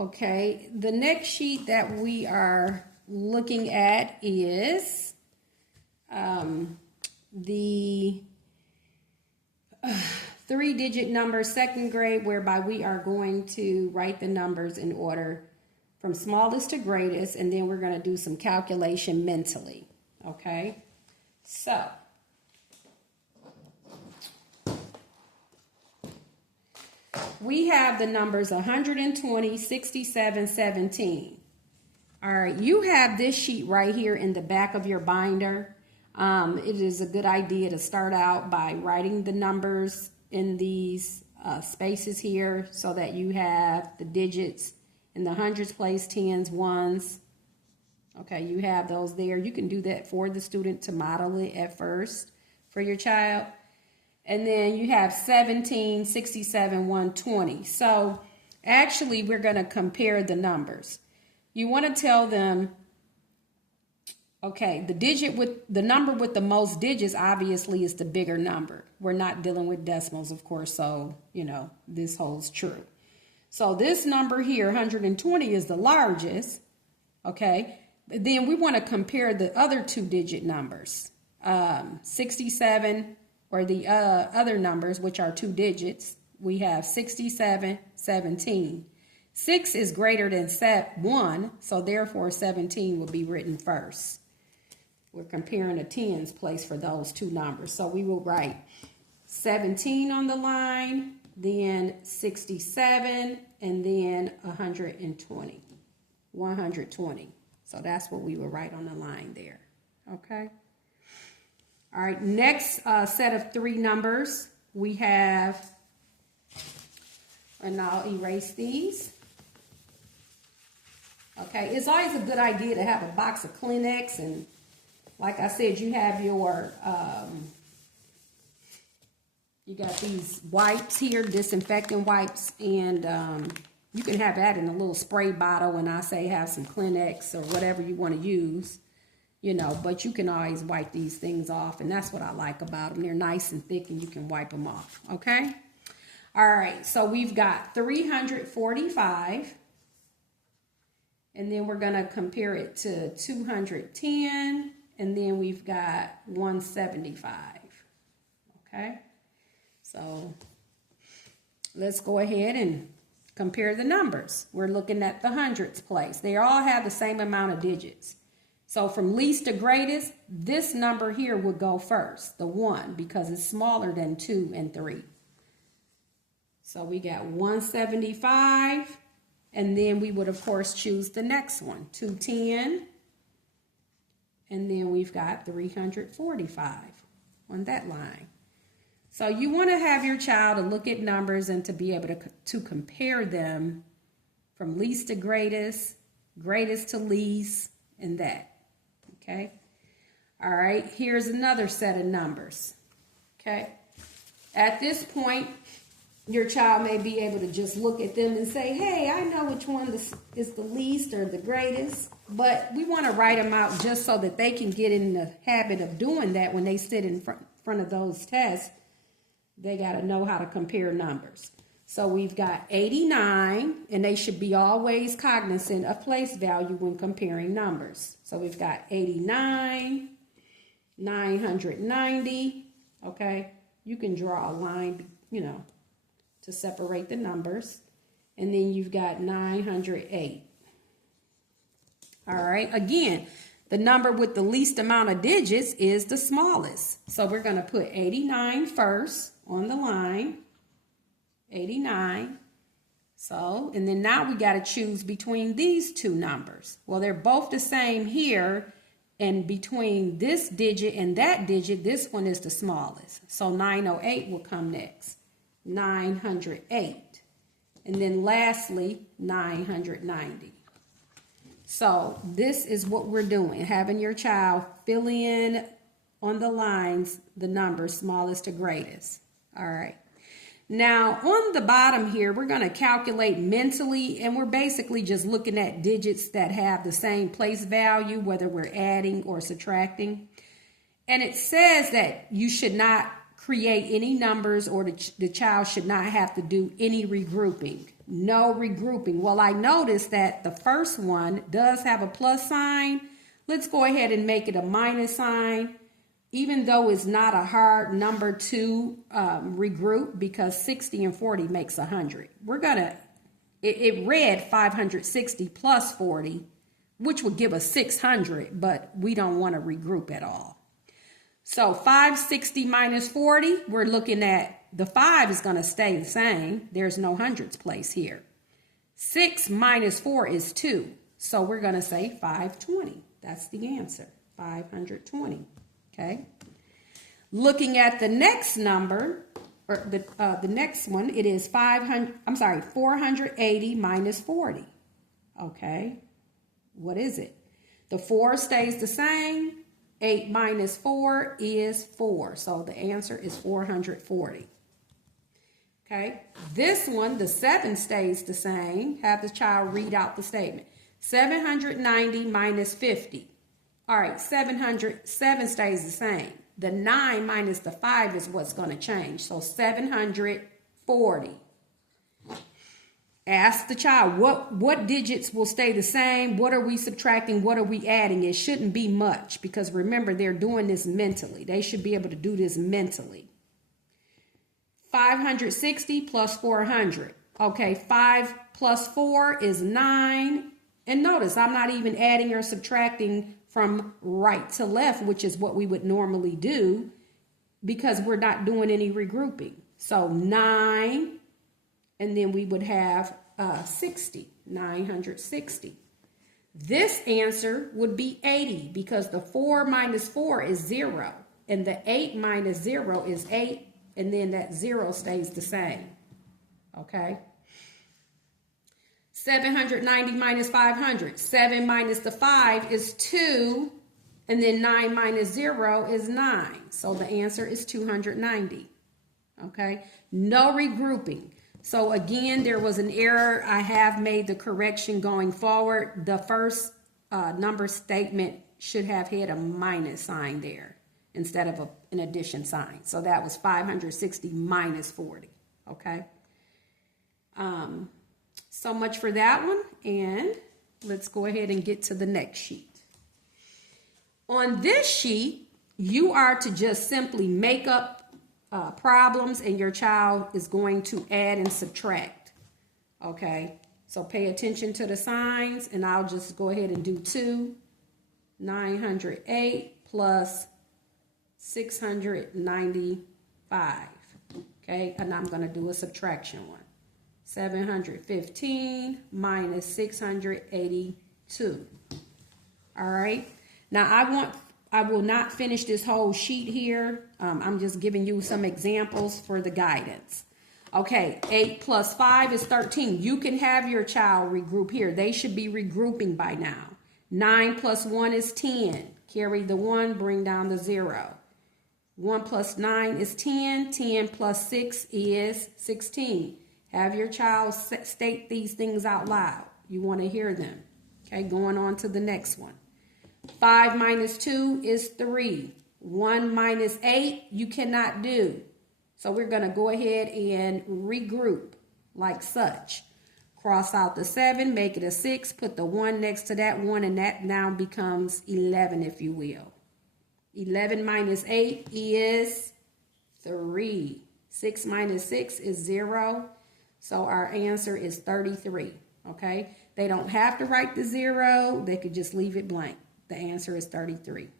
Okay, the next sheet that we are looking at is the 3-digit number, second grade, whereby we are going to write the numbers in order from smallest to greatest, and then we're going to do some calculation mentally. Okay, so we have the numbers 120, 67, 17. All right, you have this sheet right here in the back of your binder. It is a good idea to start out by writing the numbers in these spaces here so that you have the digits in the hundreds place, tens, ones. Okay, you have those there. You can do that for the student to model it at first for your child. And then you have 17, 67, 120. So actually we're going to compare the numbers. You want to tell them, okay, the number with the most digits obviously is the bigger number. We're not dealing with decimals, of course, so, you know, this holds true. So this number here, 120, is the largest, okay? Then we want to compare the other 2-digit numbers, 67, or the other numbers, which are 2 digits. We have 67, 17. 6 is greater than 1, so therefore 17 will be written first. We're comparing a tens place for those 2 numbers. So we will write 17 on the line, then 67, and then 120. 120. So that's what we will write on the line there. Okay. All right, next set of 3 numbers we have, and I'll erase these. Okay, it's always a good idea to have a box of Kleenex, and like I said, you have your, you got these wipes here, disinfectant wipes, and you can have that in a little spray bottle, and I say have some Kleenex or whatever you want to use. You know, but you can always wipe these things off, and that's what I like about them. They're nice and thick, and you can wipe them off, okay? All right, so we've got 345, and then we're going to compare it to 210, and then we've got 175, okay? So let's go ahead and compare the numbers. We're looking at the hundreds place. They all have the same amount of digits. So from least to greatest, this number here would go first, the 1, because it's smaller than 2 and 3. So we got 175, and then we would, of course, choose the next one, 210, and then we've got 345 on that line. So you want to have your child to look at numbers and to be able to compare them from least to greatest, greatest to least, and that. Okay. All right. Here's another set of numbers. Okay. At this point, your child may be able to just look at them and say, hey, I know which one is the least or the greatest, but we want to write them out just so that they can get in the habit of doing that when they sit in front of those tests. They got to know how to compare numbers. So we've got 89, and they should be always cognizant of place value when comparing numbers. So we've got 89, 990, okay? You can draw a line, you know, to separate the numbers. And then you've got 908. All right, again, the number with the least amount of digits is the smallest. So we're going to put 89 first on the line. 89. So, and then now we got to choose between these 2 numbers. Well, they're both the same here, and between this digit and that digit, this one is the smallest. So 908 will come next. 908. And then lastly, 990. So this is what we're doing, having your child fill in on the lines the numbers smallest to greatest. All right. Now, on the bottom here, we're going to calculate mentally, and we're basically just looking at digits that have the same place value, whether we're adding or subtracting. And it says that you should not create any numbers, or the child should not have to do any regrouping. No regrouping. Well, I noticed that the first one does have a plus sign. Let's go ahead and make it a minus sign, even though it's not a hard number to regroup, because 60 and 40 makes 100. It read 560 plus 40, which would give us 600, but we don't want to regroup at all. So 560 minus 40, we're looking at the 5 is going to stay the same. There's no hundreds place here. 6 minus 4 is 2. So we're going to say 520. That's the answer, 520. Okay. Looking at the next number, or the next one, it is 480 minus 40. Okay. What is it? The 4 stays the same. 8 minus 4 is 4. So the answer is 440. Okay. This one, the 7 stays the same. Have the child read out the statement. 790 minus 50. All right, 7 stays the same. The 9 minus the 5 is what's going to change. So 740. Ask the child, what digits will stay the same? What are we subtracting? What are we adding? It shouldn't be much, because remember, they're doing this mentally. They should be able to do this mentally. 560 plus 400. Okay, 5 plus 4 is 9. And notice, I'm not even adding or subtracting from right to left, which is what we would normally do, because we're not doing any regrouping. So 9, and then we would have 60, 960. This answer would be 80, because the 4 minus 4 is 0, and the 8 minus 0 is 8, and then that 0 stays the same. Okay. 790 minus 500. 7 minus the 5 is 2, and then 9 minus 0 is 9. So the answer is 290. Okay. No regrouping. So again, there was an error. I have made the correction going forward. The first number statement should have had a minus sign there instead of an addition sign. So that was 560 minus 40. Okay. So much for that one. And let's go ahead and get to the next sheet. On this sheet, you are to just simply make up problems, and your child is going to add and subtract. Okay, so pay attention to the signs, and I'll just go ahead and do 2. 908 plus 695. Okay, and I'm going to do a subtraction one. 715 minus 682. All right, now I will not finish this whole sheet here. I'm just giving you some examples for the guidance. Okay, 8 plus 5 is 13. You can have your child regroup here. They should be regrouping by now. 9 plus 1 is 10. Carry the 1, bring down the 0. 1 plus 9 is 10. 10 plus 6 is 16. Have your child state these things out loud. You want to hear them. Okay, going on to the next one. 5 minus 2 is 3. 1 minus 8, you cannot do. So we're going to go ahead and regroup like such. Cross out the 7, make it a 6, put the 1 next to that 1, and that now becomes 11, if you will. 11 minus 8 is 3. 6 minus 6 is 0. So our answer is 33, okay? They don't have to write the 0. They could just leave it blank. The answer is 33,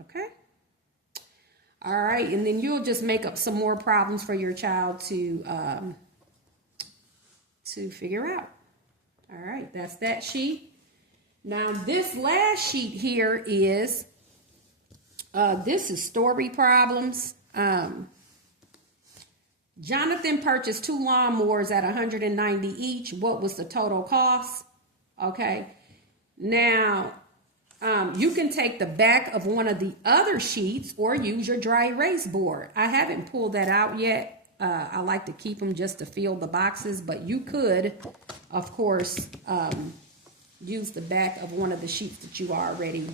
okay? All right, and then you'll just make up some more problems for your child to figure out. All right, that's that sheet. Now, this last sheet here is, this is story problems. Jonathan purchased 2 lawnmowers at $190 each. What was the total cost? Okay. Now, you can take the back of one of the other sheets or use your dry erase board. I haven't pulled that out yet. I like to keep them just to fill the boxes, but you could, of course, use the back of one of the sheets that you already,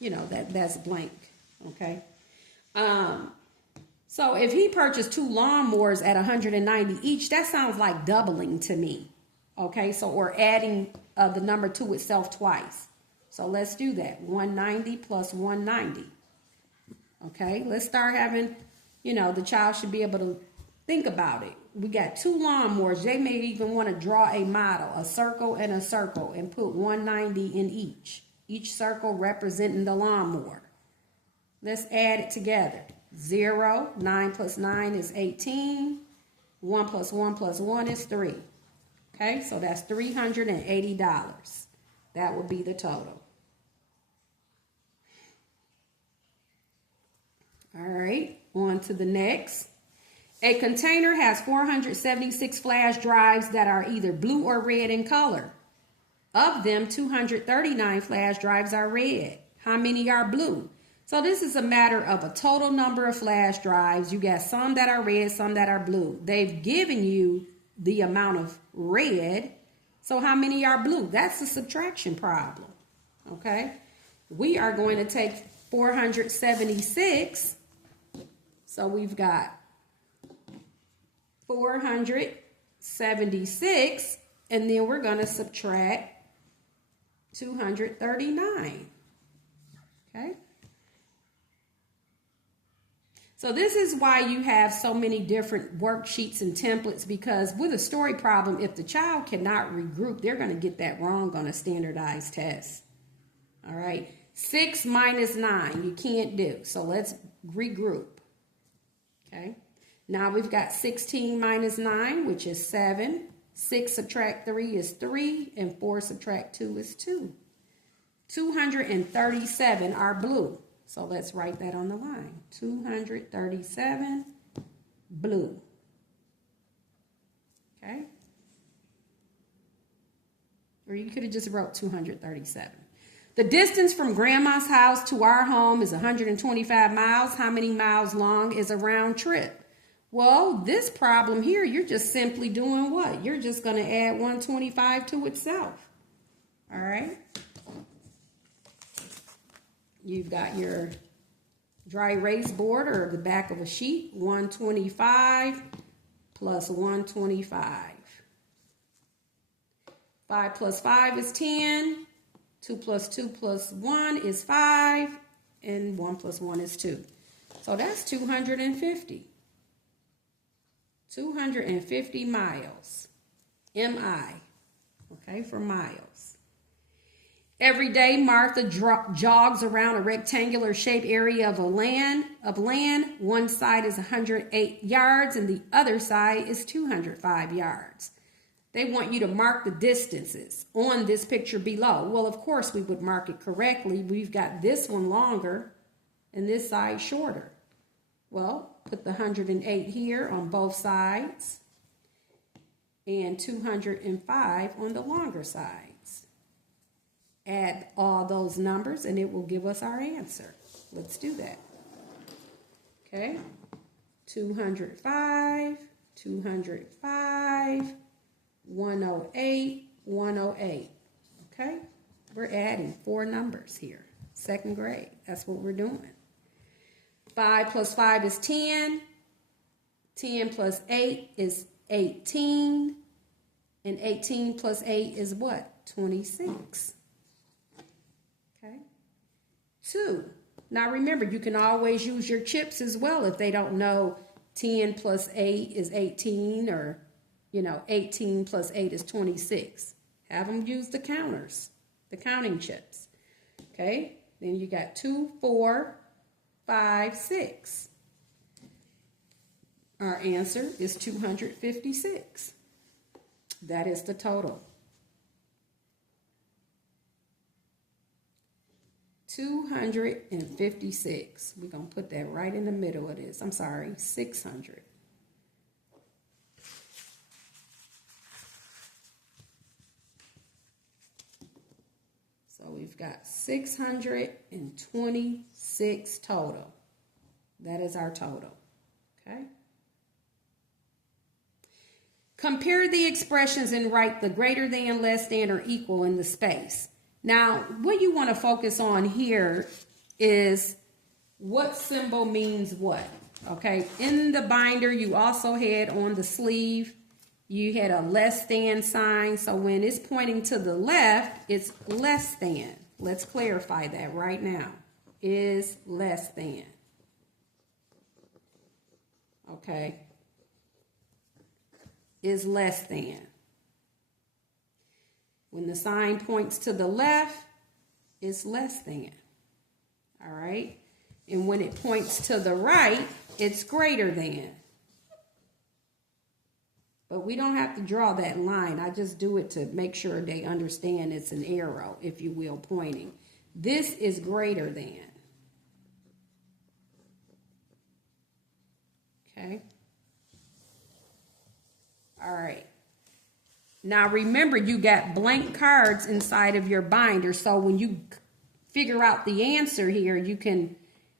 that's blank. Okay. So if he purchased 2 lawnmowers at $190 each, that sounds like doubling to me. Okay, so or adding the number to itself twice. So let's do that. 190 plus 190. Okay, let's start having, the child should be able to think about it. We got two lawnmowers. They may even want to draw a model, a circle, and put 190 in each circle representing the lawnmower. Let's add it together. 0, 9 plus 9 is 18. 1 plus 1 plus 1 is 3. Okay, so that's $380. That would be the total. All right, on to the next. A container has 476 flash drives that are either blue or red in color. Of them, 239 flash drives are red. How many are blue? So this is a matter of a total number of flash drives. You got some that are red, some that are blue. They've given you the amount of red. So how many are blue? That's a subtraction problem. Okay. We are going to take 476. So we've got 476, and then we're going to subtract 239. Okay. So this is why you have so many different worksheets and templates, because with a story problem, if the child cannot regroup, they're going to get that wrong on a standardized test. All right. 6 minus 9, you can't do. So let's regroup. Okay. Now we've got 16 minus 9, which is 7. 6 subtract 3 is 3, and 4 subtract 2 is 2. 237 are blue. So let's write that on the line. 237 blue. Okay. Or you could have just wrote 237. The distance from Grandma's house to our home is 125 miles. How many miles long is a round trip? Well, this problem here, you're just simply doing what? You're just going to add 125 to itself. All right. You've got your dry erase board or the back of a sheet. 125 plus 125. 5 plus 5 is 10. 2 plus 2 plus 1 is 5. And 1 plus 1 is 2. So that's 250. 250 miles. M-I. Okay, for miles. Every day, Martha jogs around a rectangular shaped area of land. One side is 108 yards and the other side is 205 yards. They want you to mark the distances on this picture below. Well, of course, we would mark it correctly. We've got this one longer and this side shorter. Well, put the 108 here on both sides and 205 on the longer sides. Add all those numbers and it will give us our answer. Let's do that. Okay, 205, 205, 108, 108. Okay, we're adding 4 numbers here. 2nd grade, that's what we're doing. 5 plus 5 is 10. 10 plus 8 is 18. And 18 plus 8 is what? 26. Okay. 2. Now remember, you can always use your chips as well if they don't know 10 plus 8 is 18 or, 18 plus 8 is 26. Have them use the counters, the counting chips. Okay. Then you got 2, 4, 5, 6. Our answer is 256. That is the total. 256. We're going to put that right in the middle of this. I'm sorry, 600. So we've got 626 total. That is our total. Okay. Compare the expressions and write the greater than, less than, or equal in the space. Now, what you want to focus on here is what symbol means what. Okay. In the binder, you also had on the sleeve You had a less than sign, so when it's pointing to the left, it's less than. Let's clarify that right now. Is less than. Okay. Is less than. When the sign points to the left, it's less than. All right. And when it points to the right, it's greater than. But we don't have to draw that line. I just do it to make sure they understand it's an arrow, if you will, pointing. This is greater than. Okay. All right. Now remember, you got blank cards inside of your binder. So when you figure out the answer here, you can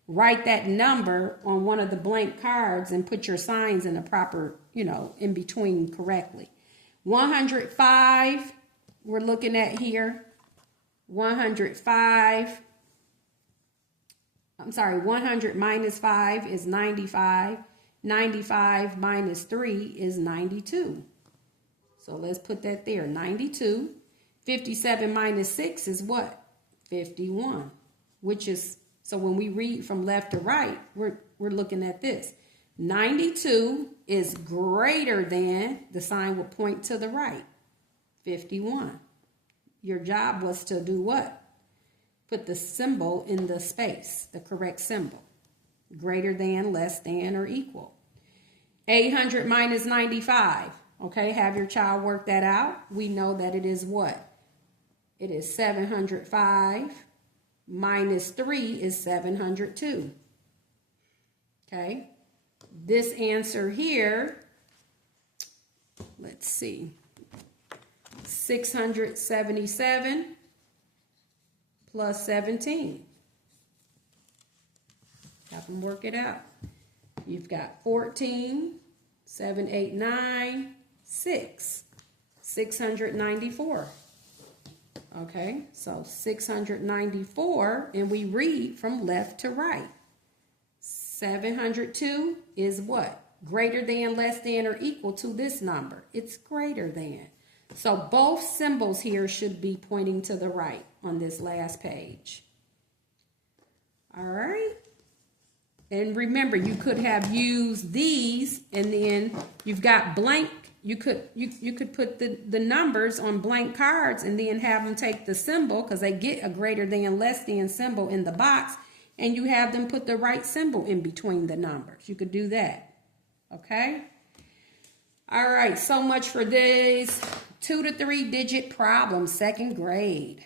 write that number on one of the blank cards and put your signs in a proper, in between correctly. 105, we're looking at here. 105. 100 minus 5 is 95. 95 minus 3 is 92. So let's put that there, 92. 57 minus 6 is what? 51, which is, so when we read from left to right, we're looking at this. 92 is greater than, the sign will point to the right, 51. Your job was to do what? Put the symbol in the space, the correct symbol. Greater than, less than, or equal. 800 minus 95. Okay, have your child work that out. We know that it is what? It is 705 minus 3 is 702. Okay, this answer here, let's see, 677 plus 17. Have them work it out. You've got 14, 7, 8, 9, 6, 694. Okay, so 694, and we read from left to right. 702 is what? Greater than, less than, or equal to this number. It's greater than. So both symbols here should be pointing to the right on this last page. All right. And remember, you could have used these, and then you've got blank. You could put the numbers on blank cards and then have them take the symbol, because they get a greater than, less than symbol in the box, and you have them put the right symbol in between the numbers. You could do that. Okay? All right, so much for these 2 to 3 digit problems, second grade.